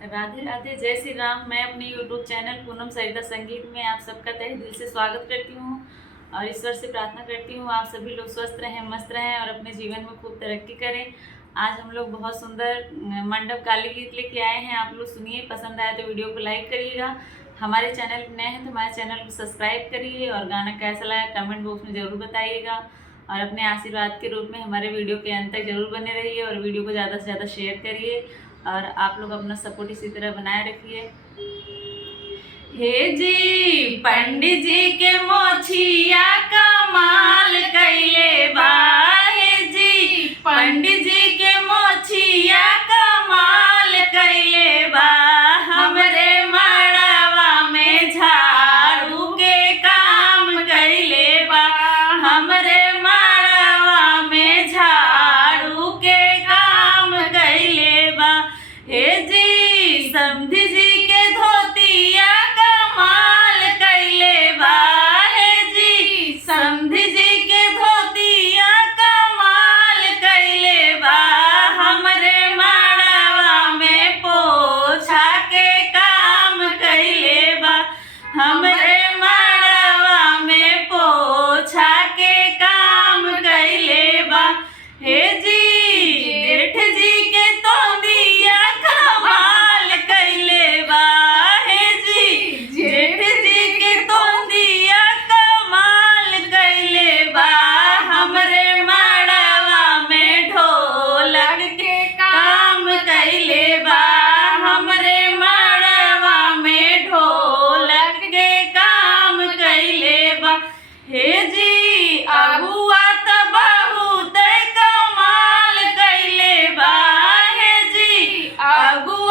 राधे राधे, जय श्री राम। मैं अपने YouTube चैनल पूनम सरिता संगीत में आप सबका तहे दिल से स्वागत करती हूँ और ईश्वर से प्रार्थना करती हूँ आप सभी लोग स्वस्थ रहें, मस्त रहें और अपने जीवन में खूब तरक्की करें। आज हम लोग बहुत सुंदर मंडप काली गीत लेके आए हैं। आप लोग सुनिए, पसंद आए तो वीडियो को लाइक करिएगा। हमारे चैनल पर नए हैं तो हमारे चैनल को सब्सक्राइब करिए और गाना कैसा लगा कमेंट बॉक्स में ज़रूर बताइएगा और अपने आशीर्वाद के रूप में हमारे वीडियो के अंत तक जरूर बने रहिए और वीडियो को ज़्यादा से ज़्यादा शेयर करिए और आप लोग अपना सपोर्ट इसी तरह बनाए रखिए। हे जी पंडित जी के मोछिया कमाल कैले बा, हे जी पंडित जी के मोछिया कमाल कैले बा, हमरे मड़वा में झाड़ू के काम कैले बा, हमरे मड़वा में झाड़ू के काम कैले बा। हे जी समधी जी के धोतिया कमाल कैले बा, हे जी समधी जी के धोतिया कमाल कैले बा, हमरे मड़वा में पोछा के काम कैले बा, हमरे मड़वा में पोछा के काम कैले बा। हे जी जेठ जी के तोंदिया कमाल कैले बा, हे जी जेठ जी के तोंदिया कमाल कैले बा, हमरे मड़वा में ढोलक के काम कैले बा, हमरे मड़वा में ढोलक के काम कैले बा। हे जी अगुआ त बहुत कमाल कैले बा, हे जी अगुआ